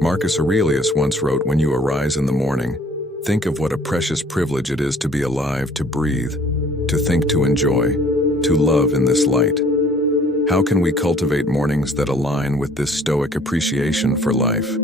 Marcus Aurelius once wrote, "When you arise in the morning, think of what a precious privilege it is to be alive, to breathe, to think, to enjoy, to love in this light." How can we cultivate mornings that align with this Stoic appreciation for life?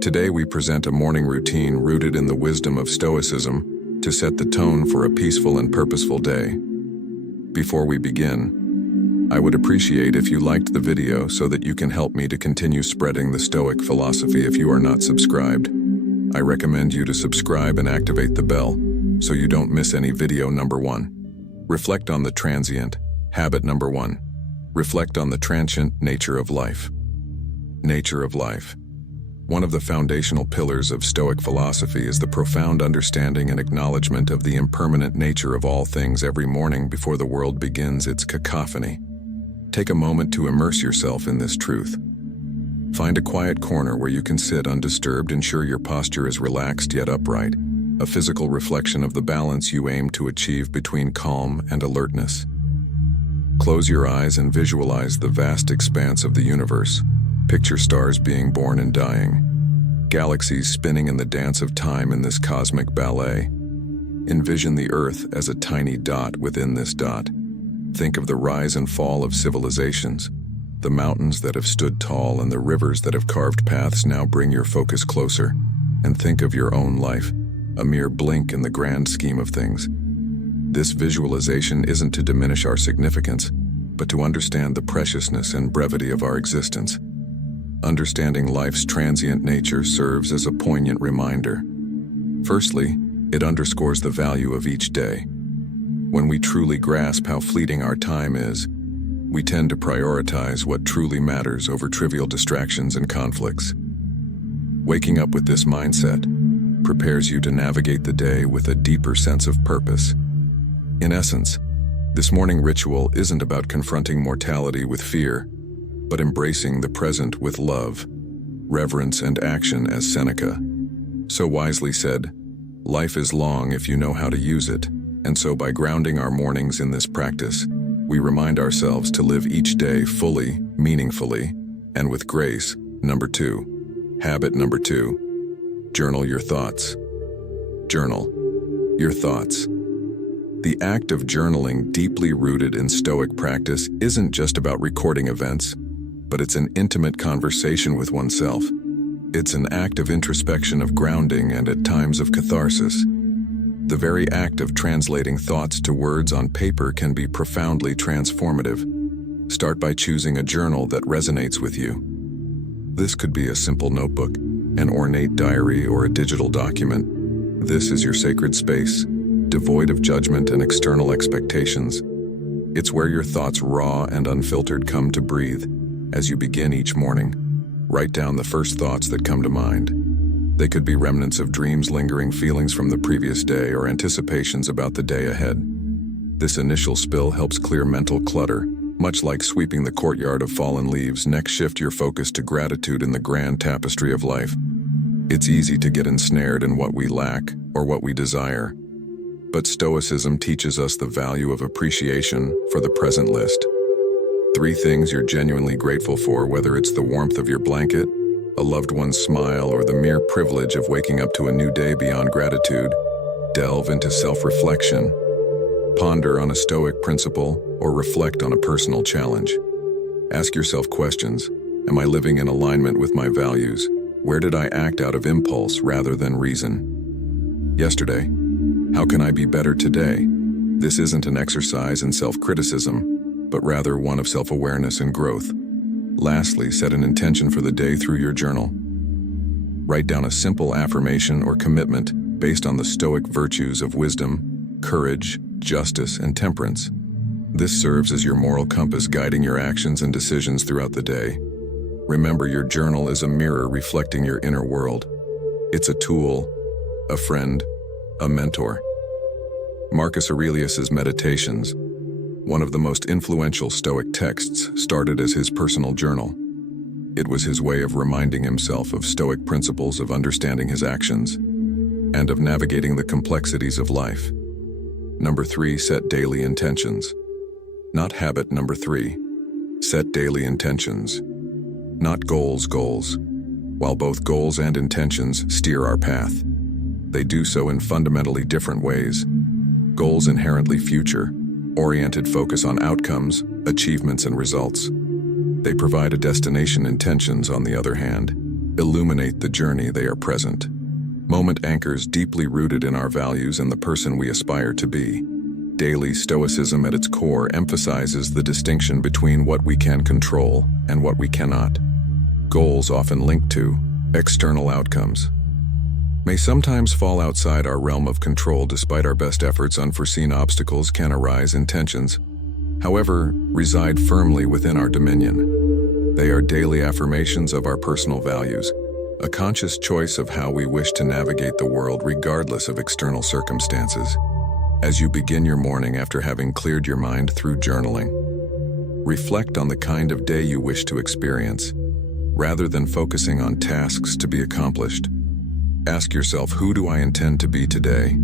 Today we present a morning routine rooted in the wisdom of Stoicism to set the tone for a peaceful and purposeful day. Before we begin, I would appreciate if you liked the video so that you can help me to continue spreading the Stoic philosophy. If you are not subscribed, I recommend you to subscribe and activate the bell so you don't miss any video. Number 1. Reflect on the transient. Habit number 1. Reflect on the transient nature of life. Nature of life. One of the foundational pillars of Stoic philosophy is the profound understanding and acknowledgement of the impermanent nature of all things. Every morning before the world begins its cacophony, take a moment to immerse yourself in this truth. Find a quiet corner where you can sit undisturbed. Ensure your posture is relaxed yet upright, a physical reflection of the balance you aim to achieve between calm and alertness. Close your eyes and visualize the vast expanse of the universe. Picture stars being born and dying, galaxies spinning in the dance of time in this cosmic ballet. Envision the Earth as a tiny dot within this dot. Think of the rise and fall of civilizations, the mountains that have stood tall and the rivers that have carved paths. Now bring your focus closer and think of your own life, a mere blink in the grand scheme of things. This visualization isn't to diminish our significance, but to understand the preciousness and brevity of our existence. Understanding life's transient nature serves as a poignant reminder. Firstly, it underscores the value of each day. When we truly grasp how fleeting our time is, we tend to prioritize what truly matters over trivial distractions and conflicts. Waking up with this mindset prepares you to navigate the day with a deeper sense of purpose. In essence, this morning ritual isn't about confronting mortality with fear, but embracing the present with love, reverence, and action. As Seneca so wisely said, "Life is long if you know how to use it." And so by grounding our mornings in this practice, we remind ourselves to live each day fully, meaningfully, and with grace. Number 2. Habit number 2. Journal your thoughts. Journal your thoughts. The act of journaling, deeply rooted in Stoic practice, isn't just about recording events, but it's an intimate conversation with oneself. It's an act of introspection, of grounding, and at times of catharsis. The very act of translating thoughts to words on paper can be profoundly transformative. Start by choosing a journal that resonates with you. This could be a simple notebook, an ornate diary, or a digital document. This is your sacred space, devoid of judgment and external expectations. It's where your thoughts, raw and unfiltered, come to breathe. As you begin each morning, write down the first thoughts that come to mind. They could be remnants of dreams, lingering feelings from the previous day, or anticipations about the day ahead. This initial spill helps clear mental clutter, much like sweeping the courtyard of fallen leaves. Next, shift your focus to gratitude in the grand tapestry of life. It's easy to get ensnared in what we lack or what we desire, but Stoicism teaches us the value of appreciation for the present. List 3 things you're genuinely grateful for, whether it's the warmth of your blanket, a loved one's smile, or the mere privilege of waking up to a new day. Beyond gratitude, delve into self-reflection. Ponder on a Stoic principle or reflect on a personal challenge. Ask yourself questions. Am I living in alignment with my values? Where did I act out of impulse rather than reason? Yesterday, how can I be better today? This isn't an exercise in self-criticism, but rather one of self-awareness and growth. Lastly, set an intention for the day through your journal. Write down a simple affirmation or commitment based on the Stoic virtues of wisdom, courage, justice, and temperance. This serves as your moral compass, guiding your actions and decisions throughout the day. Remember, your journal is a mirror reflecting your inner world. It's a tool, a friend, a mentor. Marcus Aurelius's Meditations, one of the most influential Stoic texts, started as his personal journal. It was his way of reminding himself of Stoic principles, of understanding his actions, and of navigating the complexities of life. Number 3, set daily intentions. Not habit number 3. Set daily intentions. Not goals. While both goals and intentions steer our path, they do so in fundamentally different ways. Goals inherently future-oriented focus on outcomes, achievements, and results. They provide a destination. Intentions, on the other hand, illuminate the journey. They are present moment anchors deeply rooted in our values and the person we aspire to be. Daily Stoicism at its core emphasizes the distinction between what we can control and what we cannot. Goals, often linked to external outcomes, may sometimes fall outside our realm of control. Despite our best efforts, unforeseen obstacles can arise. Intentions, however, reside firmly within our dominion. They are daily affirmations of our personal values, a conscious choice of how we wish to navigate the world regardless of external circumstances. As you begin your morning after having cleared your mind through journaling, reflect on the kind of day you wish to experience. Rather than focusing on tasks to be accomplished, ask yourself, who do I intend to be today?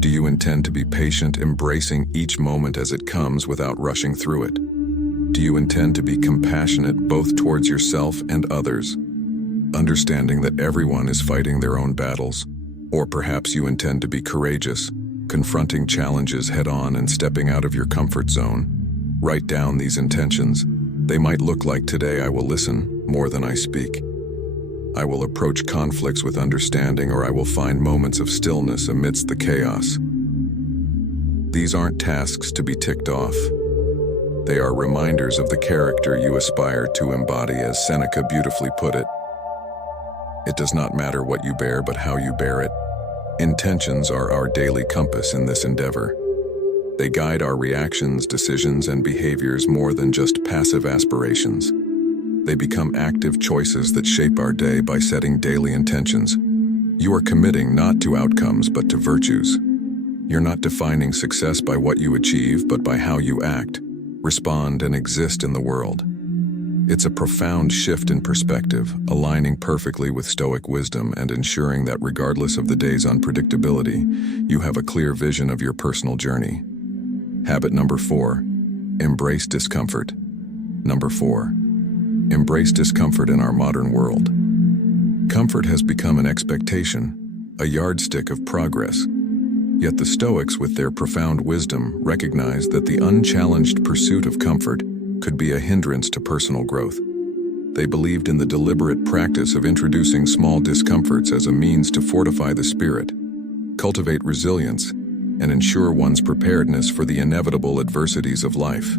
Do you intend to be patient, embracing each moment as it comes without rushing through it? Do you intend to be compassionate both towards yourself and others, understanding that everyone is fighting their own battles? Or perhaps you intend to be courageous, confronting challenges head-on and stepping out of your comfort zone. Write down these intentions. They might look like: today I will listen more than I speak. I will approach conflicts with understanding, or I will find moments of stillness amidst the chaos. These aren't tasks to be ticked off. They are reminders of the character you aspire to embody. As Seneca beautifully put it, it does not matter what you bear, but how you bear it. Intentions are our daily compass in this endeavor. They guide our reactions, decisions, and behaviors more than just passive aspirations. They become active choices that shape our day. By setting daily intentions, you are committing not to outcomes but to virtues. You're not defining success by what you achieve, but by how you act, respond, and exist in the world. It's a profound shift in perspective, aligning perfectly with Stoic wisdom and ensuring that regardless of the day's unpredictability, you have a clear vision of your personal journey. Habit number 4, embrace discomfort. Number 4, embrace discomfort in our modern world. Comfort has become an expectation, a yardstick of progress. Yet the Stoics, with their profound wisdom, recognized that the unchallenged pursuit of comfort could be a hindrance to personal growth. They believed in the deliberate practice of introducing small discomforts as a means to fortify the spirit, cultivate resilience, and ensure one's preparedness for the inevitable adversities of life.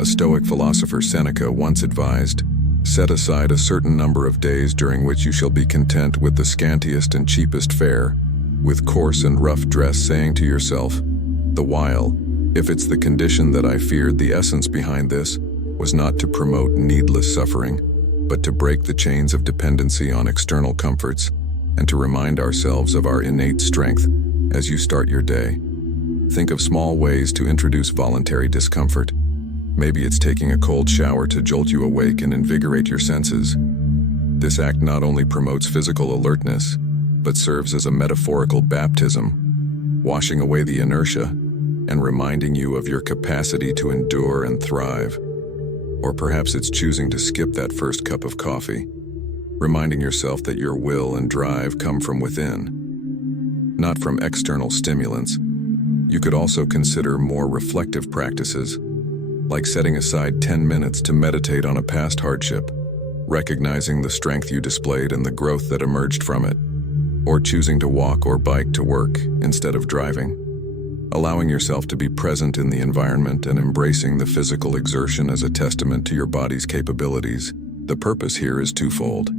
A Stoic philosopher, Seneca, once advised, "Set aside a certain number of days during which you shall be content with the scantiest and cheapest fare, with coarse and rough dress, saying to yourself, the while, if it's the condition that I feared, the essence behind this was not to promote needless suffering, but to break the chains of dependency on external comforts and to remind ourselves of our innate strength as you start your day." Think of small ways to introduce voluntary discomfort. Maybe it's taking a cold shower to jolt you awake and invigorate your senses. This act not only promotes physical alertness, but serves as a metaphorical baptism, washing away the inertia and reminding you of your capacity to endure and thrive. Or perhaps it's choosing to skip that first cup of coffee, reminding yourself that your will and drive come from within, not from external stimulants. You could also consider more reflective practices, like setting aside 10 minutes to meditate on a past hardship, recognizing the strength you displayed and the growth that emerged from it, or choosing to walk or bike to work instead of driving. Allowing yourself to be present in the environment and embracing the physical exertion as a testament to your body's capabilities. The purpose here is twofold.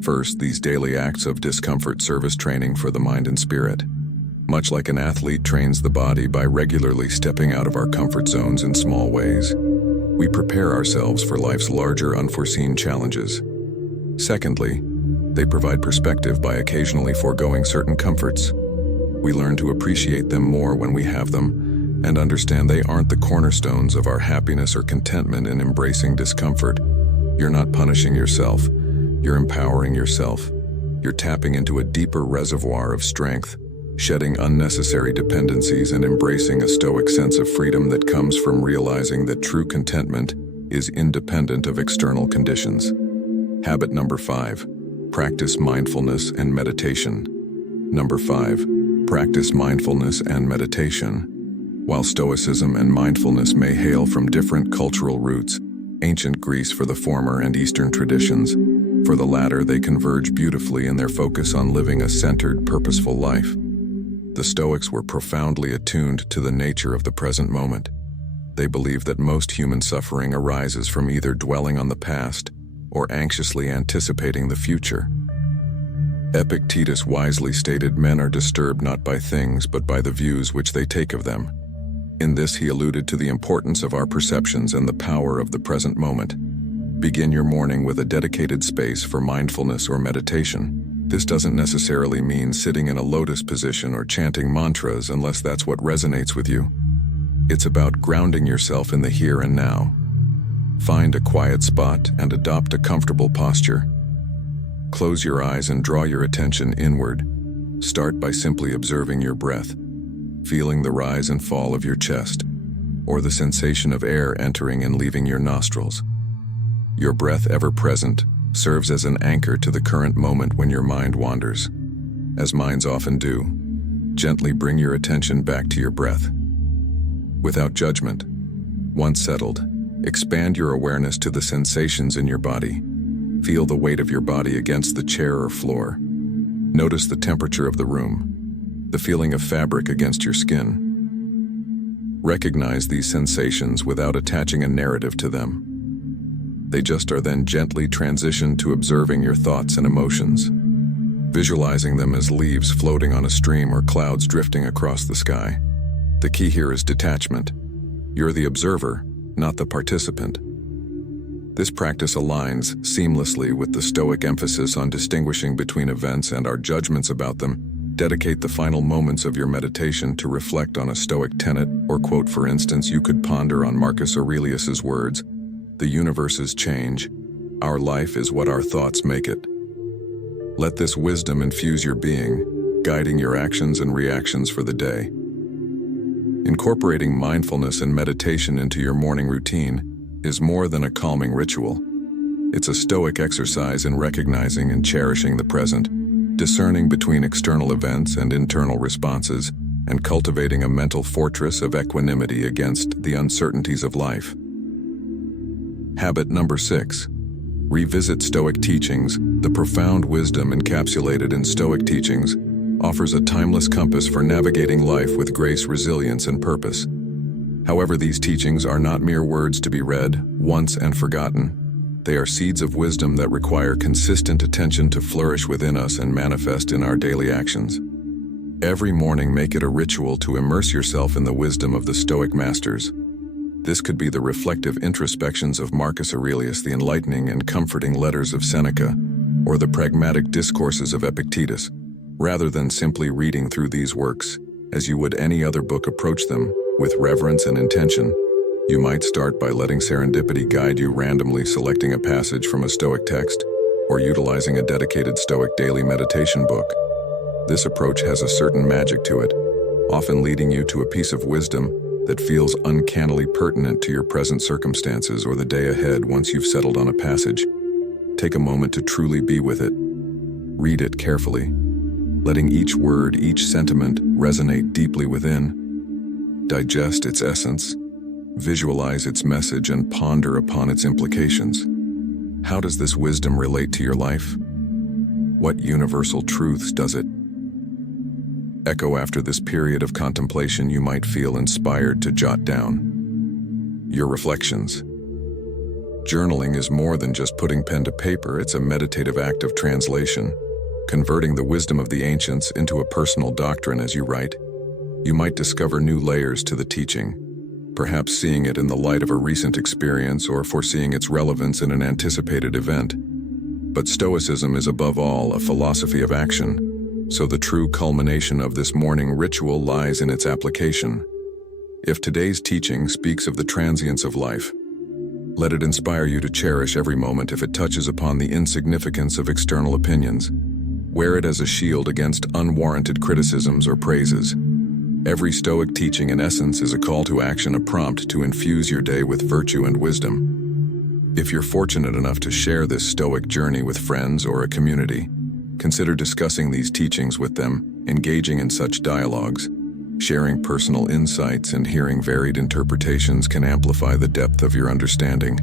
First, these daily acts of discomfort serve as training for the mind and spirit. Much like an athlete trains the body by regularly stepping out of our comfort zones in small ways, we prepare ourselves for life's larger unforeseen challenges. Secondly, they provide perspective by occasionally foregoing certain comforts. We learn to appreciate them more when we have them and understand they aren't the cornerstones of our happiness or contentment. In embracing discomfort, you're not punishing yourself, you're empowering yourself. You're tapping into a deeper reservoir of strength, shedding unnecessary dependencies and embracing a Stoic sense of freedom that comes from realizing that true contentment is independent of external conditions. Habit number 5. Practice mindfulness and meditation. Number 5. Practice mindfulness and meditation. While Stoicism and mindfulness may hail from different cultural roots, ancient Greece for the former and Eastern traditions, for the latter they converge beautifully in their focus on living a centered, purposeful life. The Stoics were profoundly attuned to the nature of the present moment. They believed that most human suffering arises from either dwelling on the past or anxiously anticipating the future. Epictetus wisely stated men are disturbed not by things but by the views which they take of them. In this he alluded to the importance of our perceptions and the power of the present moment. Begin your morning with a dedicated space for mindfulness or meditation. This doesn't necessarily mean sitting in a lotus position or chanting mantras unless that's what resonates with you. It's about grounding yourself in the here and now. Find a quiet spot and adopt a comfortable posture. Close your eyes and draw your attention inward. Start by simply observing your breath, feeling the rise and fall of your chest, or the sensation of air entering and leaving your nostrils. Your breath, ever present, serves as an anchor to the current moment when your mind wanders. As minds often do, gently bring your attention back to your breath. Without judgment, once settled, expand your awareness to the sensations in your body. Feel the weight of your body against the chair or floor. Notice the temperature of the room, the feeling of fabric against your skin. Recognize these sensations without attaching a narrative to them. They just are then gently transitioned to observing your thoughts and emotions, visualizing them as leaves floating on a stream or clouds drifting across the sky. The key here is detachment. You're the observer, not the participant. This practice aligns seamlessly with the Stoic emphasis on distinguishing between events and our judgments about them. Dedicate the final moments of your meditation to reflect on a Stoic tenet or quote. For instance, you could ponder on Marcus Aurelius's words, "The universes change. Our life is what our thoughts make it." Let this wisdom infuse your being, guiding your actions and reactions for the day. Incorporating mindfulness and meditation into your morning routine is more than a calming ritual. It's a Stoic exercise in recognizing and cherishing the present, discerning between external events and internal responses, and cultivating a mental fortress of equanimity against the uncertainties of life. Habit number 6. Revisit Stoic teachings. The profound wisdom encapsulated in Stoic teachings offers a timeless compass for navigating life with grace, resilience, and purpose. However, these teachings are not mere words to be read once and forgotten. They are seeds of wisdom that require consistent attention to flourish within us and manifest in our daily actions. Every morning, make it a ritual to immerse yourself in the wisdom of the Stoic masters. This could be the reflective introspections of Marcus Aurelius, the enlightening and comforting letters of Seneca, or the pragmatic discourses of Epictetus. Rather than simply reading through these works, as you would any other book, approach them with reverence and intention. You might start by letting serendipity guide you, randomly selecting a passage from a Stoic text, or utilizing a dedicated Stoic daily meditation book. This approach has a certain magic to it, often leading you to a piece of wisdom that feels uncannily pertinent to your present circumstances or the day ahead. Once you've settled on a passage, take a moment to truly be with it. Read it carefully, letting each word, each sentiment resonate deeply within. Digest its essence, visualize its message, and ponder upon its implications. How does this wisdom relate to your life? What universal truths does it echo? After this period of contemplation, you might feel inspired to jot down your reflections. Journaling is more than just putting pen to paper. It's a meditative act of translation, converting the wisdom of the ancients into a personal doctrine. As you write, you might discover new layers to the teaching, perhaps seeing it in the light of a recent experience or foreseeing its relevance in an anticipated event. But Stoicism is above all a philosophy of action, so the true culmination of this morning ritual lies in its application. If today's teaching speaks of the transience of life, let it inspire you to cherish every moment. If it touches upon the insignificance of external opinions, wear it as a shield against unwarranted criticisms or praises. Every Stoic teaching, in essence, is a call to action, a prompt to infuse your day with virtue and wisdom. If you're fortunate enough to share this Stoic journey with friends or a community, consider discussing these teachings with them, engaging in such dialogues. Sharing personal insights and hearing varied interpretations can amplify the depth of your understanding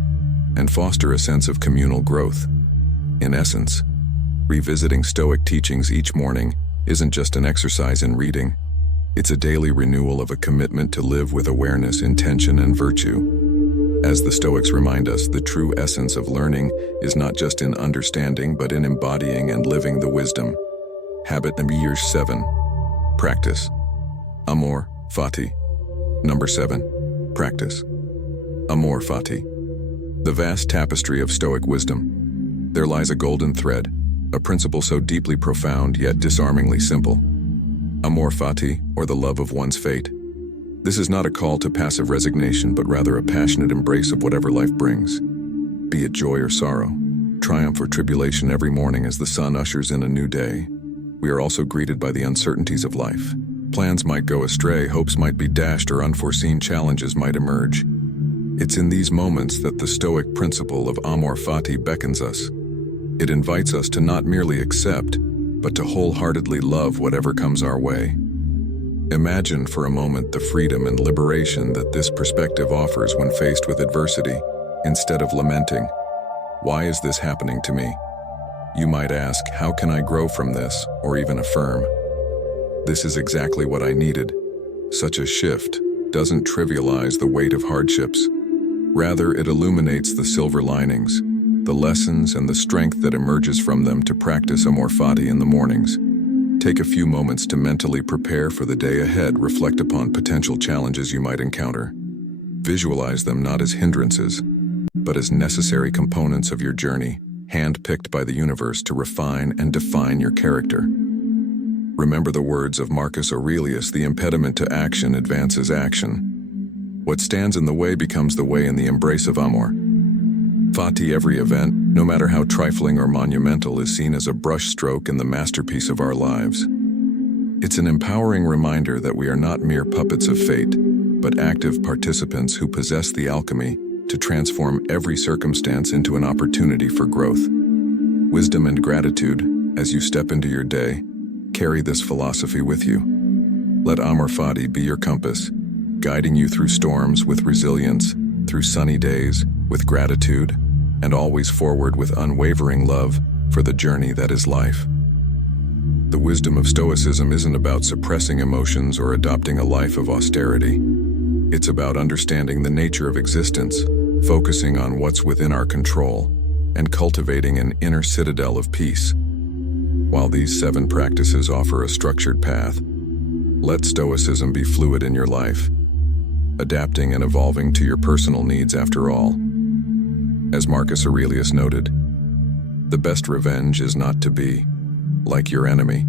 and foster a sense of communal growth. In essence, revisiting Stoic teachings each morning isn't just an exercise in reading. It's a daily renewal of a commitment to live with awareness, intention, and virtue. As the Stoics remind us, the true essence of learning is not just in understanding, but in embodying and living the wisdom. Habit number 7. Practice. Amor Fati. Number 7. Practice. Amor Fati. The vast tapestry of Stoic wisdom. There lies a golden thread, a principle so deeply profound yet disarmingly simple. Amor Fati, or the love of one's fate. This is not a call to passive resignation, but rather a passionate embrace of whatever life brings. Be it joy or sorrow, triumph or tribulation, every morning as the sun ushers in a new day, we are also greeted by the uncertainties of life. Plans might go astray, hopes might be dashed, or unforeseen challenges might emerge. It's in these moments that the Stoic principle of Amor Fati beckons us. It invites us to not merely accept, but to wholeheartedly love whatever comes our way. Imagine for a moment the freedom and liberation that this perspective offers when faced with adversity. Instead of lamenting, "Why is this happening to me?" you might ask, "How can I grow from this?" or even affirm, "This is exactly what I needed." Such a shift doesn't trivialize the weight of hardships. Rather, it illuminates the silver linings, the lessons and the strength that emerges from them. To practice Amor Fati in the mornings, take a few moments to mentally prepare for the day ahead. Reflect upon potential challenges you might encounter. Visualize them not as hindrances, but as necessary components of your journey, hand-picked by the universe to refine and define your character. Remember the words of Marcus Aurelius, "The impediment to action advances action. What stands in the way becomes the way." In the embrace of Amor Fati, every event, no matter how trifling or monumental, is seen as a brushstroke in the masterpiece of our lives. It's an empowering reminder that we are not mere puppets of fate, but active participants who possess the alchemy to transform every circumstance into an opportunity for growth. Wisdom and gratitude, as you step into your day, carry this philosophy with you. Let Amor Fati be your compass, guiding you through storms with resilience, through sunny days with gratitude, and always forward with unwavering love for the journey that is life. The wisdom of Stoicism isn't about suppressing emotions or adopting a life of austerity. It's about understanding the nature of existence, focusing on what's within our control, and cultivating an inner citadel of peace. While these 7 practices offer a structured path, let Stoicism be fluid in your life, adapting and evolving to your personal needs. After all, as Marcus Aurelius noted, the best revenge is not to be like your enemy.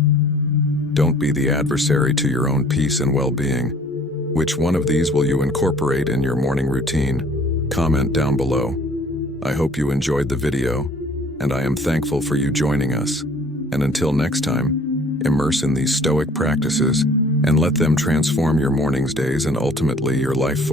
Don't be the adversary to your own peace and well-being. Which one of these will you incorporate in your morning routine? Comment down below. I hope you enjoyed the video, and I am thankful for you joining us. And until next time, immerse in these Stoic practices and let them transform your mornings, days, and ultimately your life.